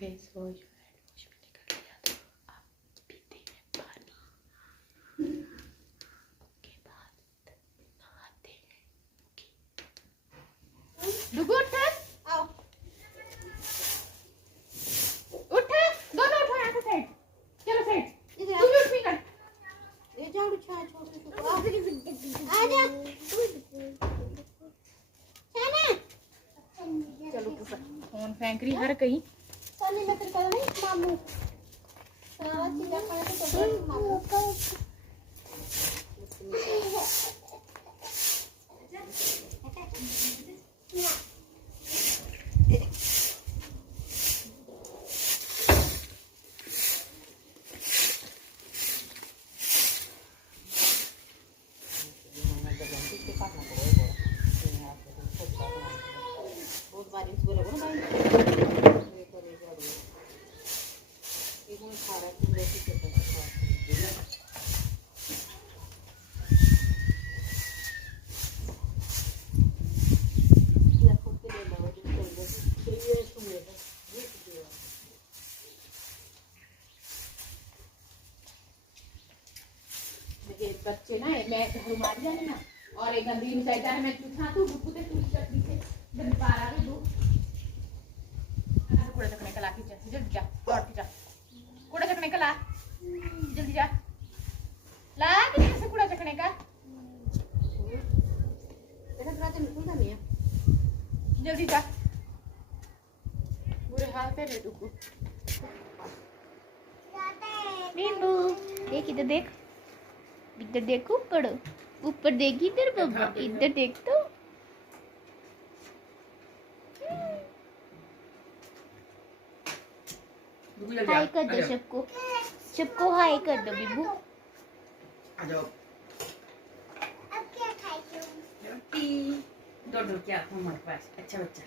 Face wash hand wash भी निकल लिया, तो अब पीते हैं पानी के बाद नहाते हैं। डुगू उठ, आओ उठ, दोनों उठो यहाँ से साइड, चलो साइड, तू भी उठ मिनट, ले जाओ छा छोड़ दो, आ जा चलो फोन फेंक रही हर कहीं। साली मैं तेरे को नहीं मामू सारा चीज खाने को तो मामू बच्चे ना मैं घर मार जाने ना और एक गंदी मिसाई जाने मैं चूठा तू डुकुते तू चटनी से जब पारा भी दो कूड़ा चकने का ला के जल्दी जा और जा कूड़ा चकने का ला जल्दी जा ला किसी से कूड़ा चकने का ऐसा कराते निकल जा नहीं जल्दी जा बुरे हाल पे रे डुकू नींबू देख इधर देख इधर देखो ऊपर देखी इधर बाबा इधर देख तो हाय कर दो सबको हाय कर दो बिब्बू। आ जाओ अब क्या खाएगी रोटी दो क्या हमारे पास अच्छा बच्चा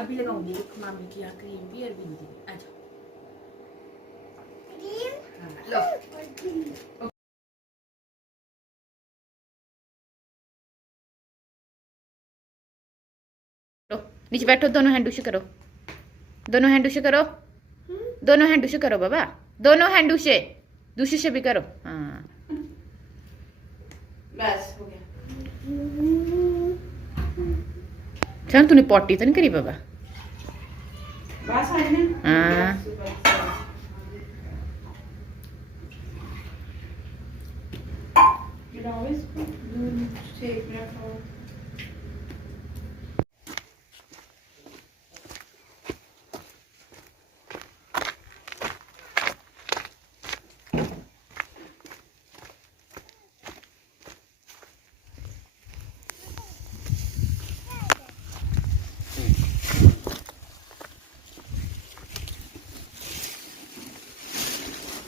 अभी लगाऊंगी मामी की यहाँ क्रीम भी और बिंदी भी। आ जाओ लो नीचे बैठो दोनों हैंड उसे करो दोनों हैंड उसे करो दोनों हैंड उसे करो बाबा दोनों हैंड उसे दूसरे से भी करो हाँ बस हो गया। चल तूने पॉटी तो नहीं करी बाबा बस आ रही हाँ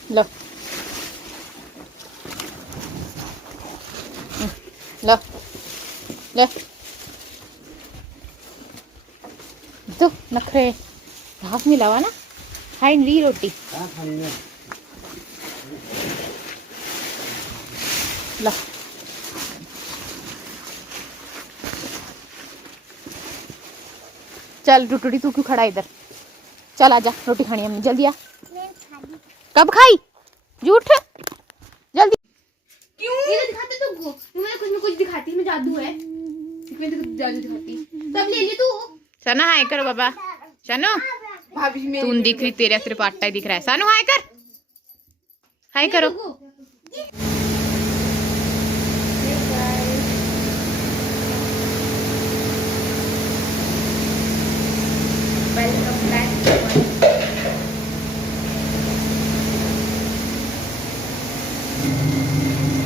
लो लो ले तो नखरे घास मिला हुआ ना खाई ली रोटी लो चल टुटुड़ी तू क्यों खड़ा इधर चल आजा रोटी खानी हमने जल्दी आ कब खाई झूठ जल्दी क्यों ये दिखाते तो मैं कुछ न कुछ दिखाती मैं जादू है मैं तो जादू दिखाती सब ले ले तू सना हाय करो बाबा सनो भाभी मेरी तू दिख रही तेरा सिर्फ आटा ही दिख रहा है सनो हाय कर हाय करो welcome back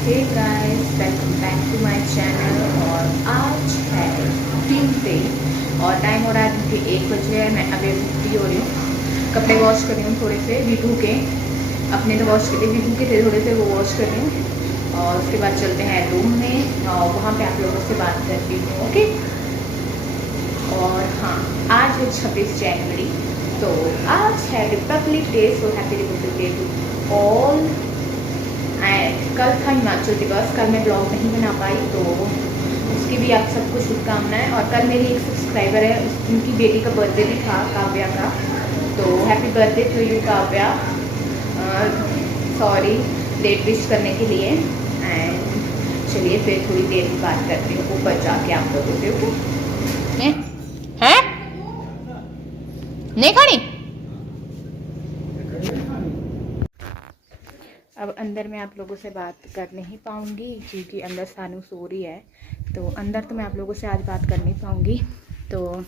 hey guys welcome back to my channel. और आज है ट्यूसडे और टाइम हो रहा है दिन के 1 बजे है। मैं अभी फ्री हो रही हूँ कपड़े वॉश कर रही हूँ थोड़े से विभू के अपने तो वॉश कर विभू के थे थोड़े से वो वॉश कर रही हूँ और उसके बाद चलते हैं रूम में और वहाँ पे आप लोगों से बात करती हूँ ओके। और हाँ आज है 26 जनवरी तो आज है Republic Day so happy Republic Day to all. And कल था हिमाचल दिवस कल मैं ब्लॉग नहीं बना पाई तो उसकी भी आप सबको शुभकामनाएं। और कल मेरी एक सब्सक्राइबर है, उनकी बेटी का बर्थडे भी था, काव्या का। तो happy birthday to you Kavya. Sorry late wish करने के लिए। एंड चलिए फिर थोड़ी देर की बात करती हूँ ऊपर जाके आप लोगों से। ओके हैं? नहीं खानी? अब अंदर मैं आप लोगों से बात कर नहीं पाऊँगी क्योंकि अंदर सानू सो रही है। तो अंदर तो मैं आप लोगों से आज बात कर नहीं पाऊँगी। तो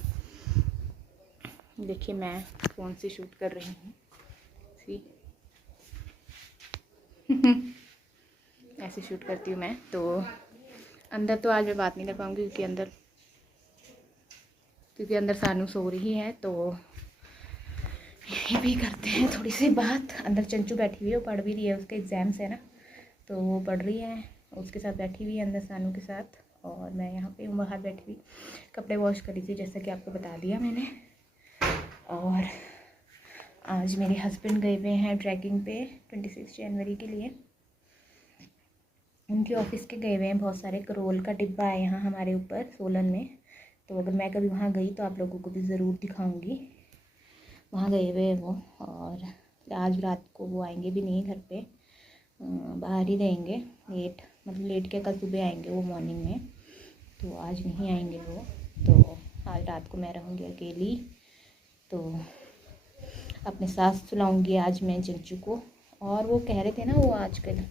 देखिए मैं फ़ोन से शूट कर रही हूँ। सी ऐसे शूट करती हूँ मैं। तो अंदर तो आज मैं बात नहीं कर पाऊँगी क्योंकि अंदर सानू सो रही है। तो यहीं भी करते हैं थोड़ी सी बात। अंदर चंचू बैठी हुई है, वो पढ़ भी रही है, उसके एग्ज़ाम्स है ना, तो वो पढ़ रही है, उसके साथ बैठी हुई है अंदर सानू के साथ। और मैं यहाँ पे हूँ बाहर बैठी हुई, कपड़े वॉश करी थी जैसा कि आपको बता दिया मैंने। और आज मेरे हस्बैंड गए हुए हैं ट्रैकिंग पे 26 जनवरी के लिए। उनके ऑफिस के गए हुए हैं, बहुत सारे करोल का डिब्बा है यहाँ हमारे ऊपर सोलन में। तो अगर मैं कभी वहाँ गई तो आप लोगों को भी ज़रूर दिखाऊंगी। वहाँ गए हुए हैं वो। और आज रात को वो आएंगे भी नहीं घर पे, बाहर ही रहेंगे लेट, मतलब लेट के कल सुबह आएंगे वो मॉर्निंग में। तो आज नहीं आएंगे वो। तो आज रात को मैं रहूँगी अकेली। तो अपने सास सुलाऊँगी आज मैं चंचू को। और वो कह रहे थे ना वो आजकल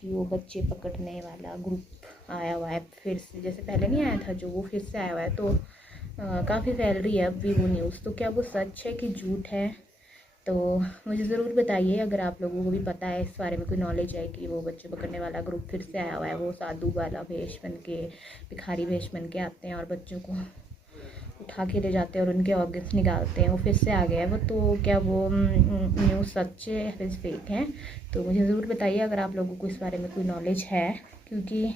कि वो बच्चे पकड़ने वाला ग्रुप आया हुआ है फिर से, जैसे पहले नहीं आया था जो, वो फिर से आया हुआ है। तो काफ़ी फैल रही है अब भी वो न्यूज़। तो क्या वो सच है कि झूठ है? तो मुझे ज़रूर बताइए अगर आप लोगों को भी पता है, इस बारे में कोई नॉलेज है कि वो बच्चे पकड़ने वाला ग्रुप फिर से आया हुआ है। वो साधु वाला भेष बन के, भिखारी भेष बन के आते हैं और बच्चों को उठा के ले जाते हैं और उनके ऑर्गन्स निकालते हैं। वो फिर से आ गया है वो। तो क्या वो न्यूज़ सच है या फिर फेक है? तो मुझे ज़रूर बताइए अगर आप लोगों को इस बारे में कोई नॉलेज है। क्योंकि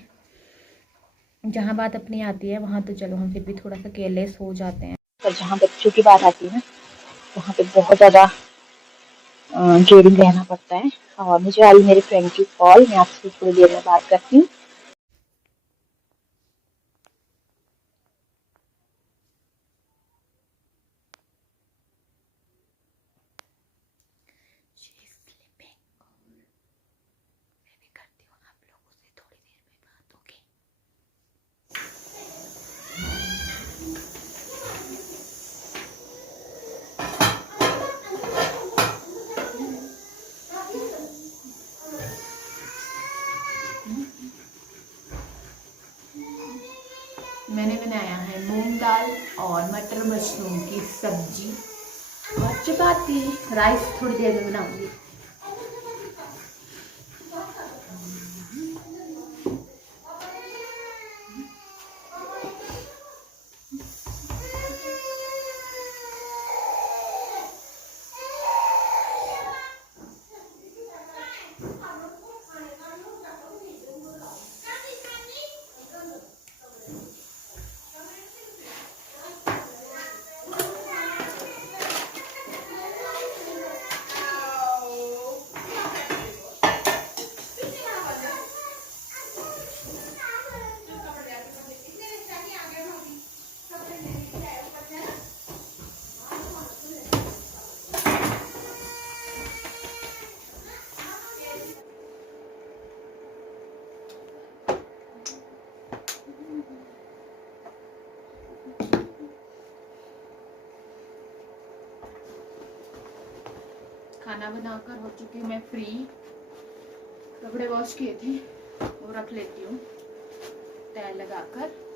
जहाँ बात अपनी आती है वहाँ तो चलो हम फिर भी थोड़ा सा केयरलेस हो जाते हैं, पर जहाँ बच्चों की बात आती है ना वहाँ पे बहुत ज़्यादा केयरिंग रहना पड़ता है। और मुझे आई मेरे फ्रेंड की कॉल, मैं आपसे थोड़ी देर में बात करती हूँ। मैंने बनाया है मूंग दाल और मटर मशरूम की सब्जी और चपाती। राइस थोड़ी देर में बनाऊंगी। खाना बनाकर हो चुकी हूँ मैं फ्री। कपड़े वॉश किए थे वो रख लेती हूँ तैल लगाकर।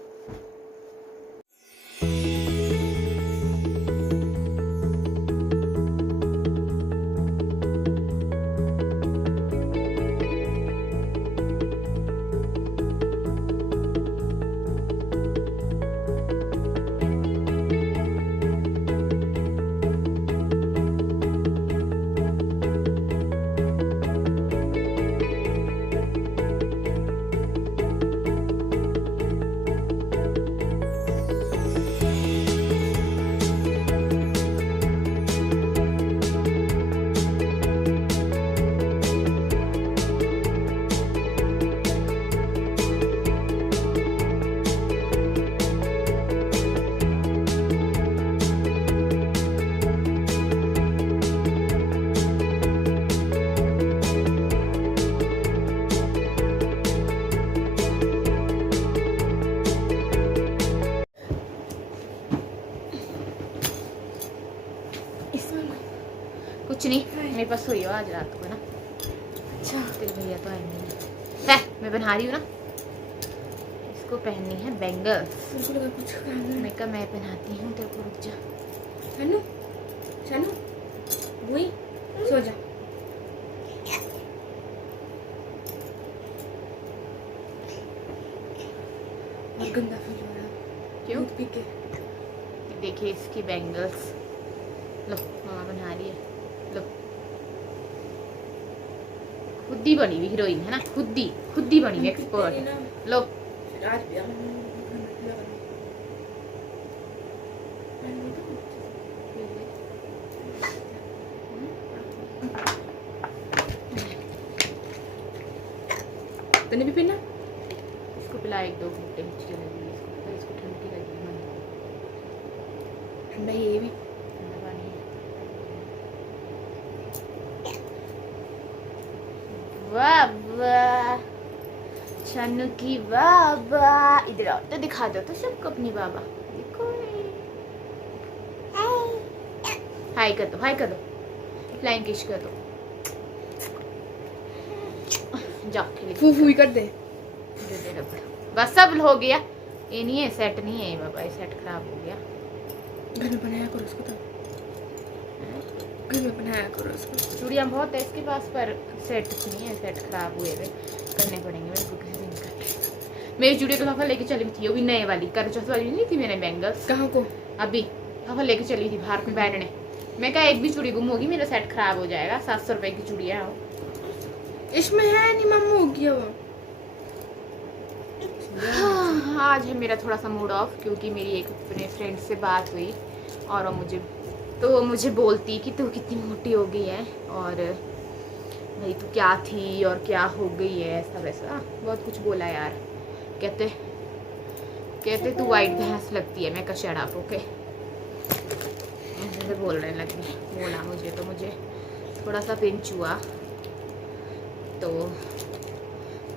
पास सोई हो आज रात को ना। अच्छा तेरे भैया तो आएंगे नहीं। है मैं पहना रही हूँ ना, इसको पहननी है बैंगल्स। मेरे को लगा कुछ काम है। मैं कहा मैं पहनाती हूँ तेरे को, रुक जा। शानू शानू वही सो जा। और गंदा फील हो रहा है क्यों? दूध पी के। देखिए इसकी बैंगल्स, लो मामा बना रही है, लो खुद ही बनी हुई हीरोइन है ना, खुद ही बनी हुई एक्सपर्ट। लो आज भी तूने भी पीना। इसको पिला 1-2 घंटे हिचकी लगी है इसको, पर इसको ठंडी लगी है, मन ठंडा ये भी ठंडा पानी है। वाह वाह शानू की वाह वाह, इधर आओ तो दिखा दो तो सबको अपनी बाबा, देखो हाय कर दो, हाय कर दो, फ्लाइंग किश कर दो, जाओ खेलिए। फूफू कर दे। दे दे रबड़, बस सब हो गया। ये नहीं है सेट, नहीं है बाबा, ये सेट खराब हो गया। घर में बनाया करो उसको, तो घर में बनाया करो उसको। चूड़ियाँ बहुत है इसके पास पर सेट नहीं है, सेट खराब हुए थे, करने पड़ेंगे मेरे को किसी दिन का। मेरी चूड़िया तो पापा लेके चली थी, वो भी नए वाली करचौथ वाली नहीं थी मेरे बैंगल्स। कहाँ को? अभी पापा लेके चली थी बाहर में बैठने। मैं कहा एक भी चूड़ी गुम होगी मेरा सेट खराब हो जाएगा। 700 रुपए की चूड़ियाँ है वो। इसमें है नहीं मम्मा, हो गया वो। आज है मेरा थोड़ा सा मूड ऑफ, क्योंकि मेरी एक अपने फ्रेंड से बात हुई और वो मुझे बोलती कि तू कितनी मोटी हो गई है, और भाई तू क्या थी और क्या हो गई है, ऐसा वैसा बहुत कुछ बोला यार। कहते तू वाइट भैंस लगती है। मैं का शट अप, ओके ऐसे बोलने लगी, बोला मुझे तो मुझे थोड़ा सा पिंच हुआ। तो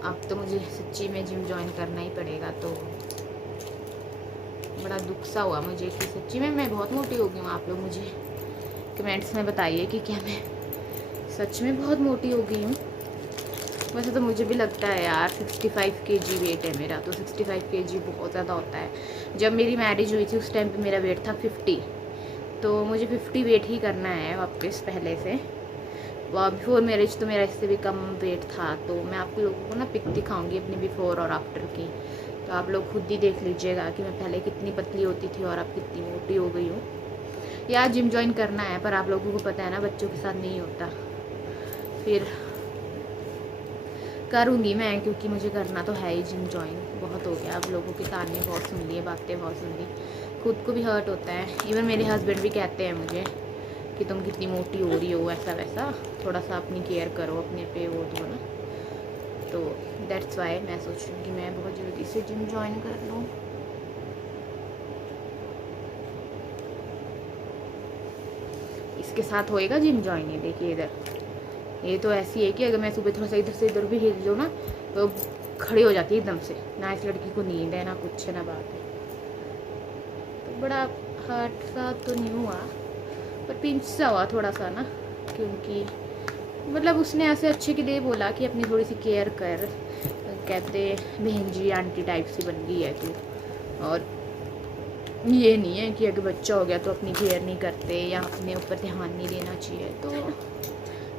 अब तो मुझे सच्ची में जिम ज्वाइन करना ही पड़ेगा। तो बड़ा दुख सा हुआ मुझे कि सच्ची में मैं बहुत मोटी हो गई हूँ। आप लोग मुझे कमेंट्स में बताइए कि क्या मैं सच में बहुत मोटी हो गई हूँ। वैसे तो मुझे भी लगता है यार, 65 kg वेट है मेरा, तो 65 kg बहुत ज़्यादा होता है। जब मेरी मैरिज हुई थी उस टाइम पे मेरा वेट था 50, तो मुझे 50 वेट ही करना है वापस पहले से। बिफोर मैरिज तो मेरा इससे भी कम वेट था। तो मैं आप लोगों को ना पिक दिखाऊंगी अपनी बिफोर और आफ्टर की, तो आप लोग खुद ही देख लीजिएगा कि मैं पहले कितनी पतली होती थी और अब कितनी मोटी हो गई हूँ। यार जिम ज्वाइन करना है, पर आप लोगों को पता है ना बच्चों के साथ नहीं होता। फिर करूँगी मैं, क्योंकि मुझे करना तो है ही जिम ज्वाइन। बहुत हो गया, आप लोगों के ताने बहुत सुन लिए, बातें बहुत सुन ली, खुद को भी हर्ट होता है। इवन मेरे हस्बैंड भी कहते हैं मुझे कि तुम कितनी मोटी हो रही हो, ऐसा वैसा, थोड़ा सा अपनी केयर करो, अपने पे वो दो ना। तो दैट्स वाई मैं सोच रही हूँ कि मैं बहुत जल्दी से जिम ज्वाइन कर लूँ। इसके साथ होएगा जिम ज्वाइन। ये देखिए इधर, ये तो ऐसी है कि अगर मैं सुबह थोड़ा सा इधर से इधर भी हिल जाऊँ ना तो खड़ी हो जाती है एकदम से। ना इस लड़की को नींद है ना कुछ है ना बात है। तो बड़ा हर्ट सा तो नहीं हुआ, पर पिंच सा हुआ थोड़ा सा ना, क्योंकि मतलब उसने ऐसे अच्छे के लिए बोला कि अपनी थोड़ी सी केयर कर। कहते बहन जी आंटी टाइप सी बन गई है तू, और ये नहीं है कि अगर बच्चा हो गया तो अपनी केयर नहीं करते या अपने ऊपर ध्यान नहीं देना चाहिए। तो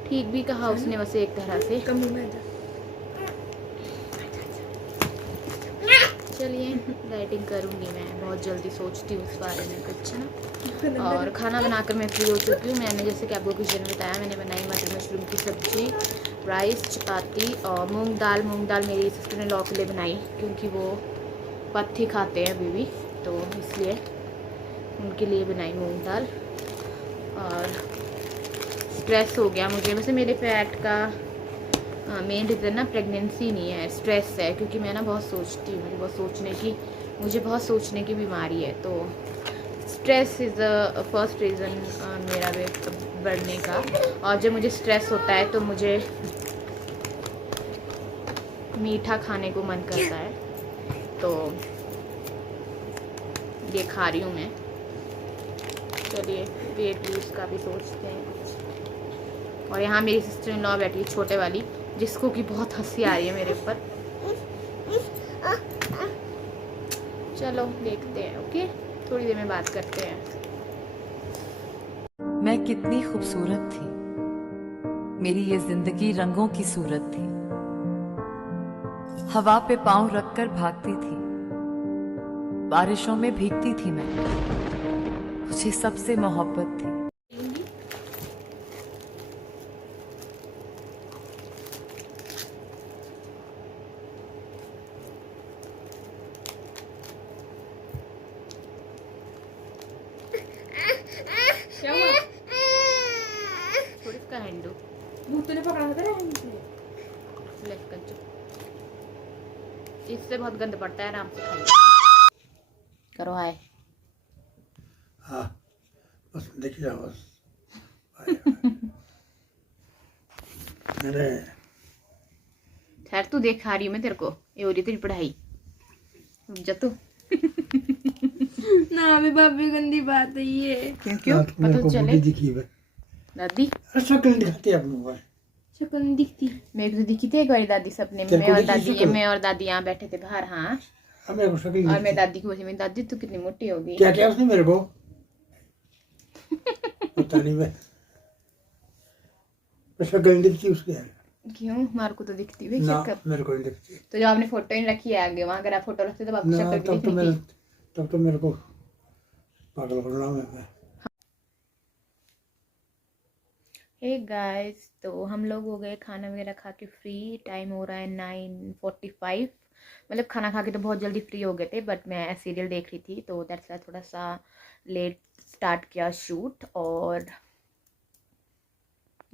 ठीक भी कहा उसने वैसे एक तरह से। चलिए डाइटिंग करूँगी मैं बहुत जल्दी, सोचती हूँ उस बारे में कुछ ना। और खाना बनाकर मैं फ्री हो चुकी हूँ। मैंने जैसे कि आपको किचन में बताया, मैंने बनाई मटर मशरूम की सब्ज़ी, राइस, चपाती और मूंग दाल मेरी सिस्टर ने लॉ के लिए बनाई, क्योंकि वो पत्थी खाते हैं अभी भी, तो इसलिए उनके लिए बनाई मूंग दाल। और स्ट्रेस हो गया मुझे। वैसे मेरे फैट का मेन रीज़न ना प्रेगनेंसी नहीं है, स्ट्रेस है, क्योंकि मैं ना बहुत सोचती हूँ, मुझे बहुत सोचने की बीमारी है। तो stress is the first reason मेरा वेट बढ़ने का। और जब मुझे स्ट्रेस होता है तो मुझे मीठा खाने को मन करता है, तो ये खा रही हूँ मैं। चलिए वेट लूज का भी सोचते हैं कुछ। और यहाँ मेरी सिस्टर इन लॉ बैठी है, छोटे वाली, जिसको कि बहुत हंसी आ रही है मेरे ऊपर। चलो देखते हैं, ओके, थोड़ी देर में बात करते हैं। मैं कितनी खूबसूरत थी, मेरी ये जिंदगी रंगों की सूरत थी। हवा पे पांव रखकर भागती थी, बारिशों में भीगती थी मैं, मुझे सबसे मोहब्बत थी। क्या हुआ? थोड़ी इसका हैंडू तूने पकड़ा था लेफ्ट कर, इससे बहुत गंद पड़ता है, आराम से खाइए। करो हाय। हाँ बस देखिए जाओ बस। अरे खैर तू देख, खा रही हूँ मैं तेरे को, ये हो रही तेरी पढ़ाई, रुक जा तू। ना अभी भाभी गंदी बात है ये। क्यों क्यों रात को मेरे पता को तो चले। बूढ़ी दिखी है। दादी अरे शक्ल दिखाती है अपने को। शक्ल नहीं दिखती। मेरे को तो दिखी थी एक बार दादी सपने में, तेरे मैं को और दिखी दादी, शक्ल? मैं और दादी यहाँ बैठे थे बाहर। हाँ, अब मेरे को शक्ल और मैं दिखती। दादी को बोली, मेरी दादी तू कितनी मोटी हो गई। क्या क्या उसने मेरे को पता नहीं मैं शक्ल नहीं दिखती उसकी है। क्यों, मार को तो दिखती हुई ना शक्ल। मेरे को नहीं दिखती। तो जब आपने फोटो ही रखी है आगे वहाँ, अगर आप फोटो रखते तो आपको ना शक्ल भी दिखनी थी। तब तो मेरे को पागल करना मैं। हे गाइस, तो हम लोग हो गए खाना वगैरह खा के फ्री। टाइम हो रहा है 9:45। मतलब खाना खा के तो बहुत जल्दी फ्री हो गए थे, बट मैं सीरियल देख रही थी तो दैट्स वाई थोड़ा सा लेट स्टार्ट किया शूट। और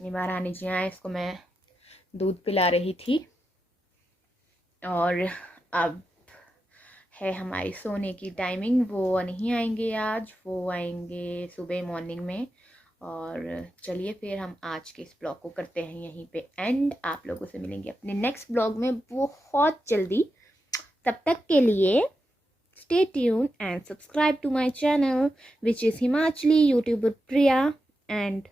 महारानी जी आए, इसको मैं दूध पिला रही थी। और अब है हमारी सोने की टाइमिंग। वो नहीं आएंगे आज, वो आएंगे सुबह मॉर्निंग में। और चलिए फिर हम आज के इस ब्लॉग को करते हैं यहीं पे एंड। आप लोगों से मिलेंगे अपने नेक्स्ट ब्लॉग में बहुत जल्दी। तब तक के लिए stay tuned and subscribe to my channel, which is Himachali YouTuber Priya, and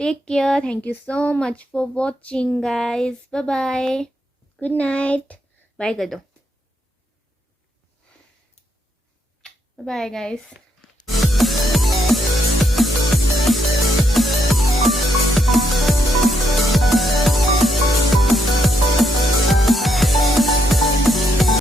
take care. Thank you so much for watching, guys. Bye bye. Good night. Bye कर दो। Bye bye, guys.